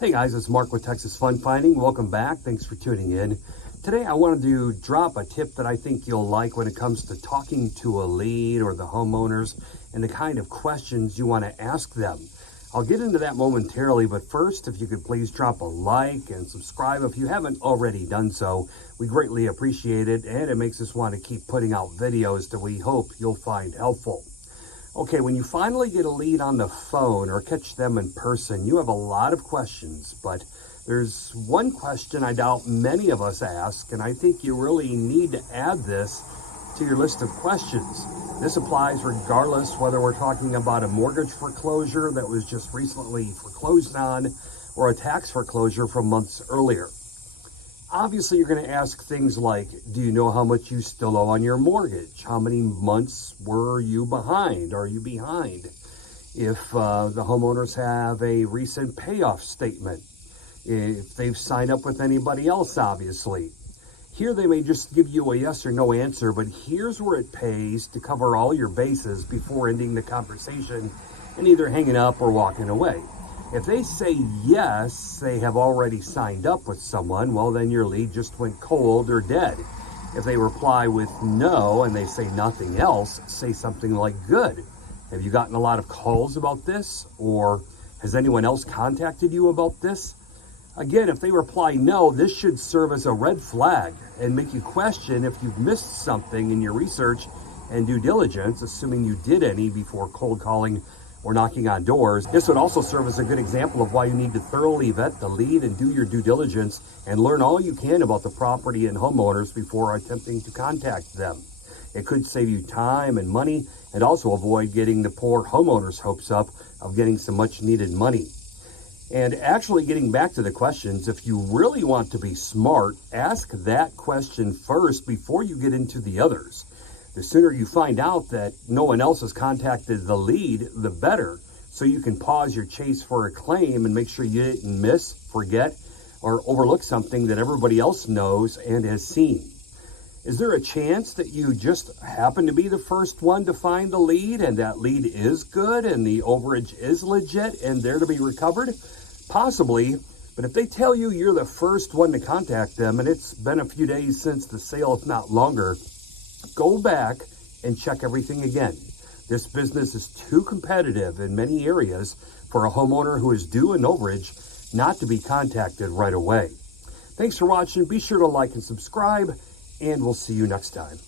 Hey guys, it's Mark with Texas Fund Finding. Welcome back. Thanks for tuning in. Today I wanted to drop a tip that I think you'll like when it comes to talking to a lead or the homeowners and the kind of questions you want to ask them. I'll get into that momentarily, but first, if you could please drop a like and subscribe if you haven't already done so. We greatly appreciate it, and it makes us want to keep putting out videos that we hope you'll find helpful. Okay, when you finally get a lead on the phone or catch them in person, you have a lot of questions, but there's one question I doubt many of us ask, and I think you really need to add this to your list of questions. This applies regardless whether we're talking about a mortgage foreclosure that was just recently foreclosed on or a tax foreclosure from months earlier. Obviously, you're going to ask things like, do you know how much you still owe on your mortgage? How many months were you behind? Are you behind? If the homeowners have a recent payoff statement, if they've signed up with anybody else, obviously. Here they may just give you a yes or no answer, but here's where it pays to cover all your bases before ending the conversation and either hanging up or walking away. If they say yes, they have already signed up with someone, well, then your lead just went cold or dead. If they reply with no and they say nothing else, say something like, good. Have you gotten a lot of calls about this? Or has anyone else contacted you about this? Again, if they reply no, this should serve as a red flag and make you question if you've missed something in your research and due diligence, assuming you did any before cold calling or knocking on doors. This would also serve as a good example of why you need to thoroughly vet the lead and do your due diligence and learn all you can about the property and homeowners before attempting to contact them. It could save you time and money and also avoid getting the poor homeowners' hopes up of getting some much needed money. And actually getting back to the questions, if you really want to be smart, ask that question first before you get into the others. The sooner you find out that no one else has contacted the lead, the better, so you can pause your chase for a claim and make sure you didn't miss, forget, or overlook something that everybody else knows and has seen. Is there a chance that you just happen to be the first one to find the lead and that lead is good and the overage is legit and there to be recovered? Possibly, but if they tell you you're the first one to contact them and it's been a few days since the sale, if not longer, go back and check everything again. This business is too competitive in many areas for a homeowner who is due an overage not to be contacted right away. Thanks for watching. Be sure to like and subscribe, and we'll see you next time.